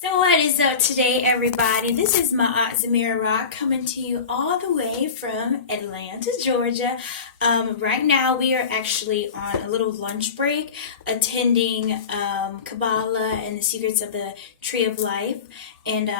So what is up today, everybody? This is my aunt Zami'Ra Ra coming to you all the way from Atlanta, Georgia. Right now we are actually on a little lunch break attending Kabbalah and the Secrets of the Tree of Life. And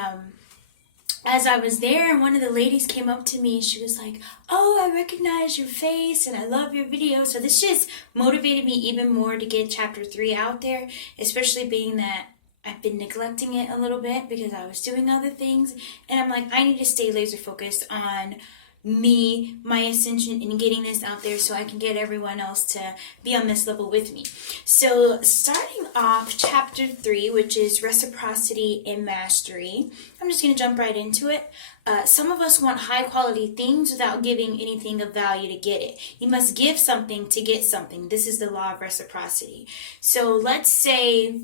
as I was there, one of the ladies came up to me and she was like, "Oh, I recognize your face and I love your video." So this just motivated me even more to get chapter 3 out there, especially being that I've been neglecting it a little bit because I was doing other things, and I'm like, I need to stay laser focused on me, my ascension, and getting this out there so I can get everyone else to be on this level with me. So starting off chapter 3, which is Reciprocity and Mastery, I'm just going to jump right into it. Some of us want high quality things without giving anything of value to get it. You must give something to get something. This is the law of reciprocity. So let's say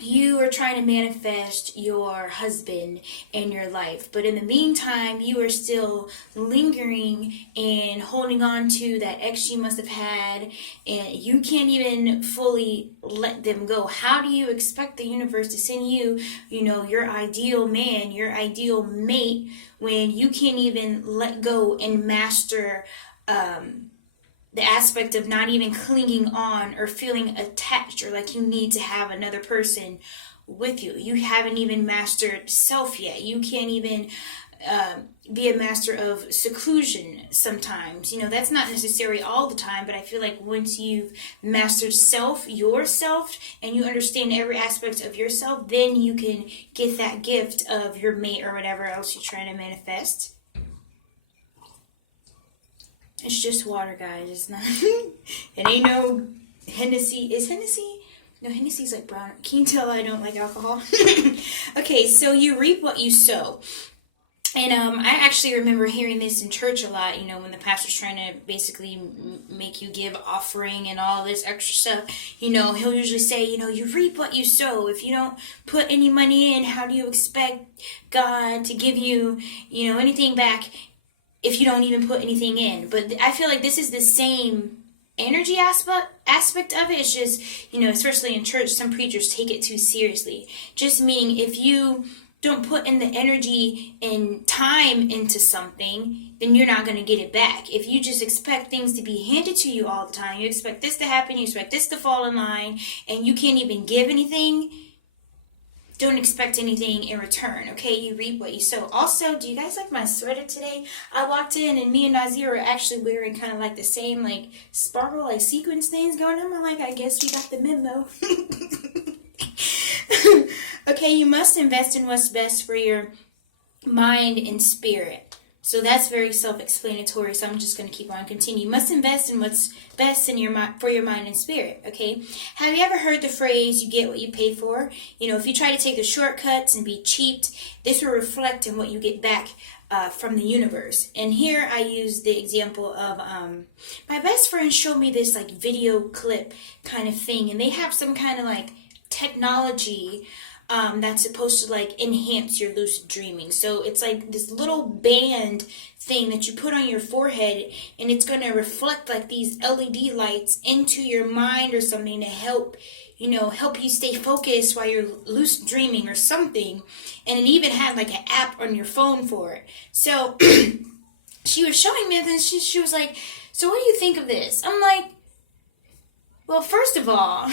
you are trying to manifest your husband in your life, but in the meantime you are still lingering and holding on to that ex you must have had, and you can't even fully let them go. How do you expect the universe to send you, your ideal man, your ideal mate, when you can't even let go and master the aspect of not even clinging on or feeling attached or like you need to have another person with you? You haven't even mastered self yet. You can't even be a master of seclusion sometimes. That's not necessary all the time, but I feel like once you've mastered yourself, and you understand every aspect of yourself, then you can get that gift of your mate or whatever else you're trying to manifest. It's just water, guys. It's not. It ain't no Hennessy. Is Hennessy? No, Hennessy's like brown. Can you tell I don't like alcohol? Okay, so you reap what you sow. And I actually remember hearing this in church a lot, when the pastor's trying to basically make you give offering and all this extra stuff. He'll usually say, you reap what you sow. If you don't put any money in, how do you expect God to give you, anything back if you don't even put anything in? But I feel like this is the same energy aspect of it. It's just, especially in church, some preachers take it too seriously. Just meaning if you don't put in the energy and time into something, then you're not going to get it back. If you just expect things to be handed to you all the time, you expect this to happen, you expect this to fall in line, and you can't even give anything, don't expect anything in return, okay? You reap what you sow. Also, do you guys like my sweater today? I walked in and me and Naazir are actually wearing kind of like the same sparkle, sequence things going on. I'm like, I guess we got the memo. Okay, you must invest in what's best for your mind and spirit. So that's very self-explanatory, so I'm just going to keep on continuing. You must invest in what's best for your mind and spirit, okay? Have you ever heard the phrase, you get what you pay for? If you try to take the shortcuts and be cheaped, this will reflect in what you get back from the universe. And here I use the example of my best friend showed me this video clip kind of thing, and they have some kind of technology that's supposed to enhance your lucid dreaming. So it's this little band thing that you put on your forehead, and it's going to reflect these LED lights into your mind or something to help you stay focused while you're lucid dreaming or something. And it even had an app on your phone for it. So she was showing me this, and she was like, "So what do you think of this?" I'm like, well, first of all,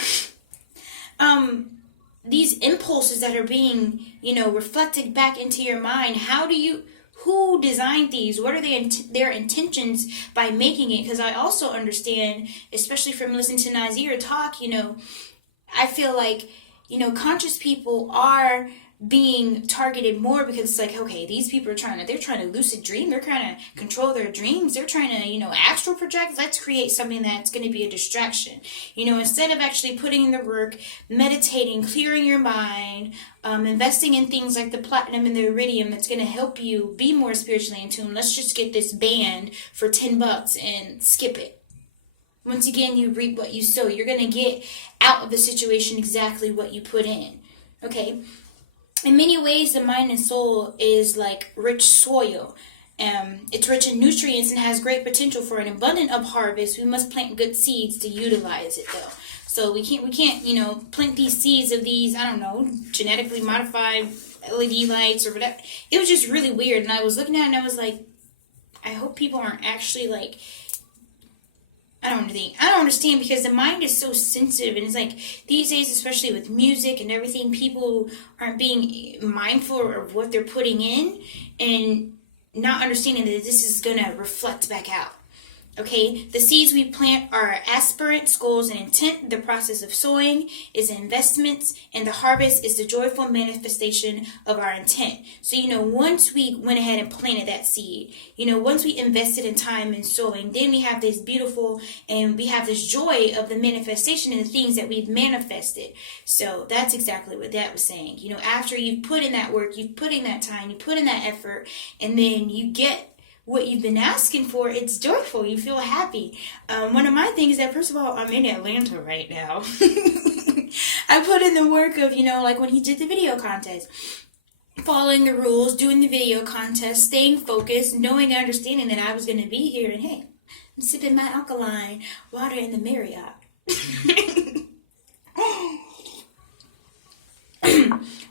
these impulses that are being, reflected back into your mind, who designed these? What are their intentions by making it? Because I also understand, especially from listening to Naazir talk, I feel like, conscious people are being targeted more because it's okay, these people are trying to lucid dream, they're trying to control their dreams, they're trying to, astral project. Let's create something that's going to be a distraction. Instead of actually putting in the work, meditating, clearing your mind, investing in things like the platinum and the iridium that's going to help you be more spiritually in tune. Let's just get this band for $10 and skip it. Once again, you reap what you sow. You're going to get out of the situation exactly what you put in. Okay? In many ways, the mind and soul is like rich soil. It's rich in nutrients and has great potential for an abundant harvest. We must plant good seeds to utilize it, though. So we can't, plant these seeds of these, I don't know, genetically modified LED lights or whatever. It was just really weird. And I was looking at it and I was like, I hope people aren't actually like, I don't understand, because the mind is so sensitive, and it's like these days, especially with music and everything, people aren't being mindful of what they're putting in and not understanding that this is going to reflect back out. Okay, the seeds we plant are aspirants, goals, and intent. The process of sowing is investments, and the harvest is the joyful manifestation of our intent. So, once we went ahead and planted that seed, once we invested in time and sowing, then we have this beautiful, and we have this joy of the manifestation and the things that we've manifested. So that's exactly what that was saying. After you've put in that work, you've put in that time, you put in that effort, and then you get what you've been asking for, it's joyful. You feel happy. One of my things is that, first of all, I'm in Atlanta right now. I put in the work of, like when he did the video contest, following the rules, doing the video contest, staying focused, knowing and understanding that I was going to be here. And hey, I'm sipping my alkaline water in the Marriott.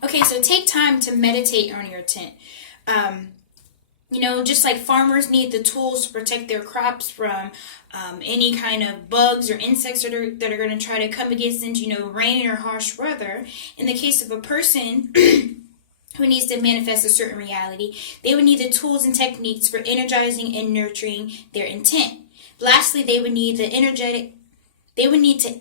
Okay, so take time to meditate on your tent. Just like farmers need the tools to protect their crops from any kind of bugs or insects that are going to try to come against them, rain or harsh weather. In the case of a person who needs to manifest a certain reality, they would need the tools and techniques for energizing and nurturing their intent. Lastly, they would need to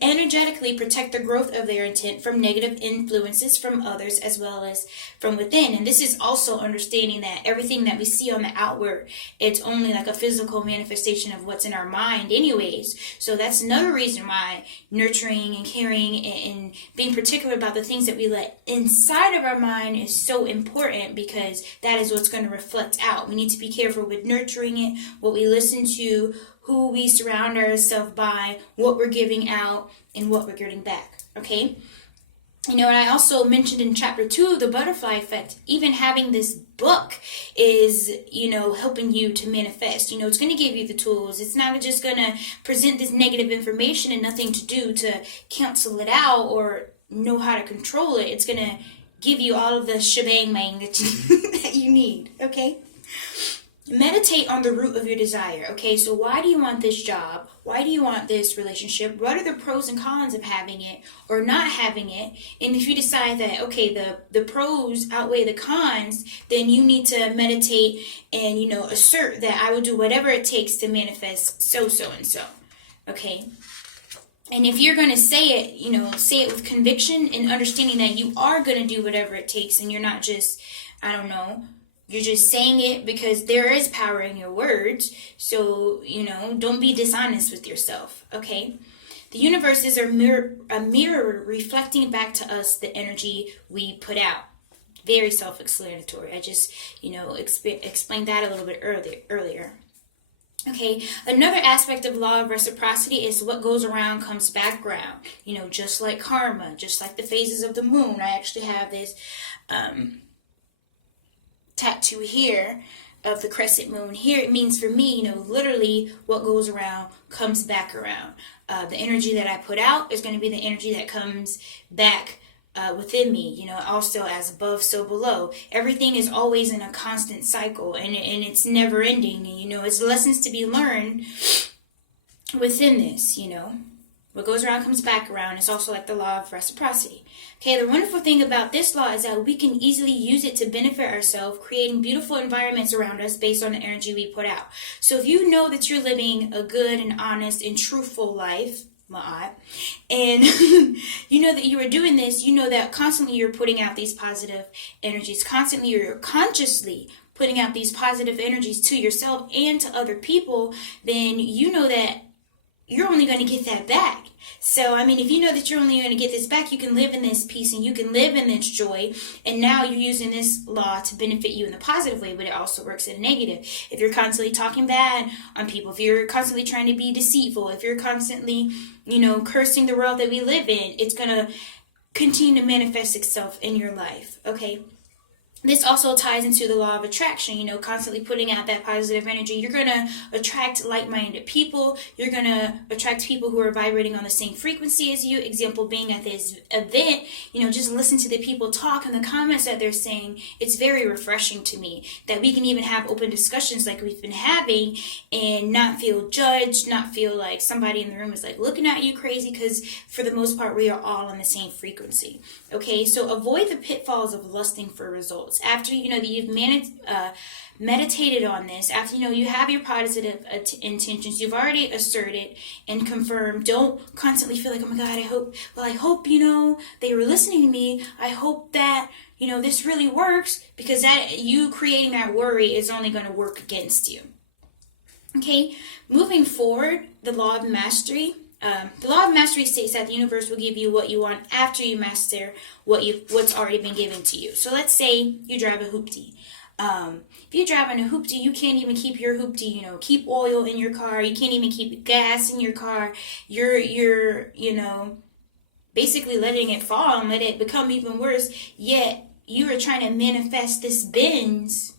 energetically protect the growth of their intent from negative influences from others as well as from within. And this is also understanding that everything that we see on the outward, it's only like a physical manifestation of what's in our mind anyways. So that's another reason why nurturing and caring and being particular about the things that we let inside of our mind is so important, because that is what's going to reflect out. We need to be careful with nurturing it, what we listen to, who we surround ourselves by, what we're giving out, and what we're getting back, okay? And I also mentioned in chapter 2, the butterfly effect, even having this book is, helping you to manifest. It's going to give you the tools. It's not just going to present this negative information and nothing to do to cancel it out or know how to control it. It's going to give you all of the shebang that you need, okay? Meditate on the root of your desire, okay? So why do you want this job? Why do you want this relationship? What are the pros and cons of having it or not having it? And if you decide that, okay, the pros outweigh the cons, then you need to meditate and, assert that I will do whatever it takes to manifest so, and so, okay? And if you're going to say it, say it with conviction and understanding that you are going to do whatever it takes, and you're not just, you're just saying it, because there is power in your words. So, don't be dishonest with yourself, okay? The universe is a mirror reflecting back to us the energy we put out. Very self-explanatory. I just, explained that a little bit earlier. Okay, another aspect of law of reciprocity is what goes around comes back around. Just like karma, just like the phases of the moon. I actually have this tattoo here of the crescent moon. Here it means for me, literally what goes around comes back around. The energy that I put out is going to be the energy that comes back within me, also as above, so below. Everything is always in a constant cycle, and it's never ending. And, it's lessons to be learned within this, What goes around comes back around. It's also like the law of reciprocity. Okay, the wonderful thing about this law is that we can easily use it to benefit ourselves, creating beautiful environments around us based on the energy we put out. So if you know that you're living a good and honest and truthful life, and you know that you are doing this, you know that constantly you're putting out these positive energies, constantly you're consciously putting out these positive energies to yourself and to other people, then you know that you're only going to get that back. So, if you know that you're only going to get this back, you can live in this peace and you can live in this joy. And now you're using this law to benefit you in the positive way, but it also works in a negative. If you're constantly talking bad on people, if you're constantly trying to be deceitful, if you're constantly, cursing the world that we live in, it's going to continue to manifest itself in your life, okay? this also ties into the law of attraction, constantly putting out that positive energy. You're going to attract like-minded people. You're going to attract people who are vibrating on the same frequency as you. Example being at this event, just listen to the people talk and the comments that they're saying. It's very refreshing to me that we can even have open discussions like we've been having and not feel judged, not feel like somebody in the room is like looking at you crazy, because for the most part, we are all on the same frequency. Okay, so avoid the pitfalls of lusting for results. After that you've meditated on this, after you have your positive intentions, you've already asserted and confirmed. Don't constantly feel like, oh my God, I hope they were listening to me. I hope that this really works, because that you creating that worry is only going to work against you. Okay, moving forward, the law of mastery. The law of mastery states that the universe will give you what you want after you master what's already been given to you. So let's say you drive a hoopty. If you drive in a hoopty, you can't even keep your hoopty, keep oil in your car. You can't even keep gas in your car. You're basically letting it fall and let it become even worse. Yet you are trying to manifest this Benz.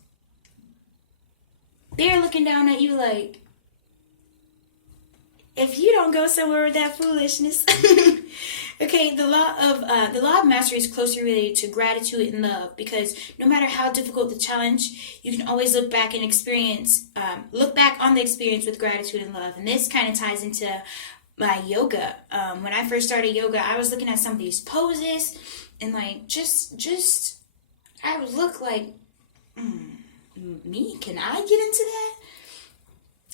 They're looking down at you like, if you don't go somewhere with that foolishness. Okay, the law of mastery is closely related to gratitude and love, because no matter how difficult the challenge, you can always look back on the experience with gratitude and love. And this kind of ties into my yoga. When I first started yoga, I was looking at some of these poses and like just I would look like, me? Can I get into that?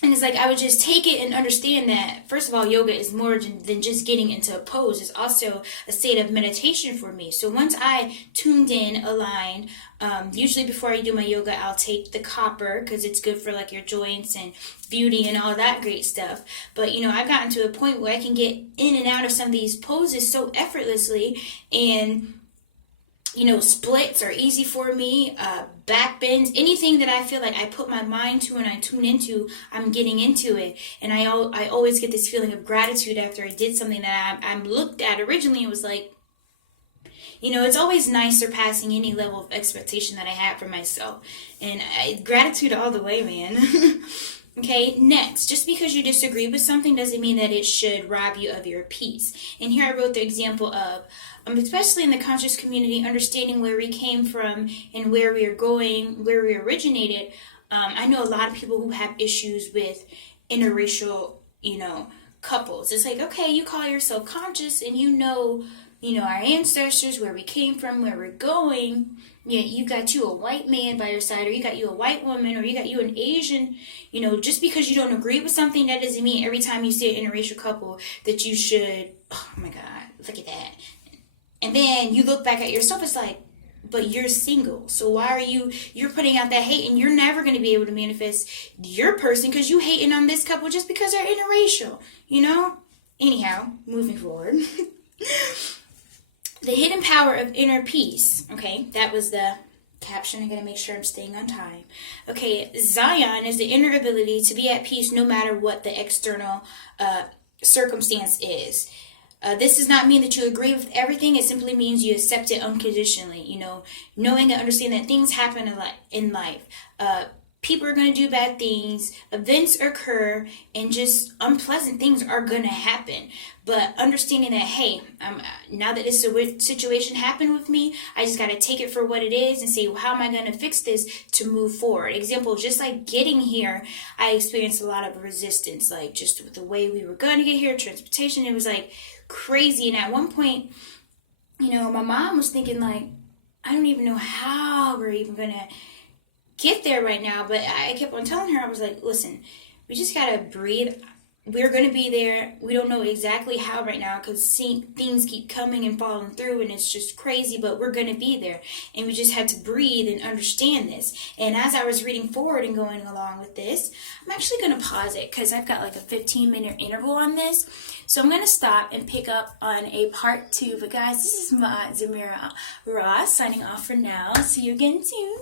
And it's like I would just take it and understand that, first of all, yoga is more than just getting into a pose. It's also a state of meditation for me. So once I tuned in, aligned, usually before I do my yoga, I'll take the copper because it's good for like your joints and beauty and all that great stuff. But, I've gotten to a point where I can get in and out of some of these poses so effortlessly, and splits are easy for me, back bends, anything that I feel like I put my mind to and I tune into, I'm getting into it. And I always get this feeling of gratitude after I did something that I looked at originally. It was like, it's always nice surpassing any level of expectation that I had for myself. And gratitude all the way, man. Okay, next, just because you disagree with something doesn't mean that it should rob you of your peace. And here I wrote the example of, especially in the conscious community, understanding where we came from and where we are going, where we originated. I know a lot of people who have issues with interracial, couples. It's like, okay, you call yourself conscious and our ancestors, where we came from, where we're going. Yeah, you got you a white man by your side, or you got you a white woman, or you got you an Asian. Just because you don't agree with something, that doesn't mean every time you see an interracial couple that you should, oh my God, look at that. And then you look back at yourself, it's like, but you're single. So why are you're putting out that hate, and you're never going to be able to manifest your person because you hating on this couple just because they're interracial, Anyhow, moving forward. The hidden power of inner peace. Okay, that was the caption. I gotta make sure I'm staying on time. Okay, Zion is the inner ability to be at peace no matter what the external circumstance is. This does not mean that you agree with everything. It simply means you accept it unconditionally. Knowing and understanding that things happen in life. People are going to do bad things, events occur, and just unpleasant things are going to happen. But understanding that, hey, now that this situation happened with me, I just got to take it for what it is and say, well, how am I going to fix this to move forward? Example, just like getting here, I experienced a lot of resistance, like just with the way we were going to get here, transportation, it was like crazy. And at one point, my mom was thinking like, I don't even know how we're even going to get there right now. But I kept on telling her, I was like, listen, we just gotta breathe. We're gonna be there. We don't know exactly how right now because things keep coming and falling through, and it's just crazy, but we're gonna be there. And we just had to breathe and understand this. And as I was reading forward and going along with this, I'm actually gonna pause it because I've got like a 15-minute interval on this. So I'm gonna stop and pick up on a part 2. But guys, this is my Naazir Ra signing off for now. See you again soon.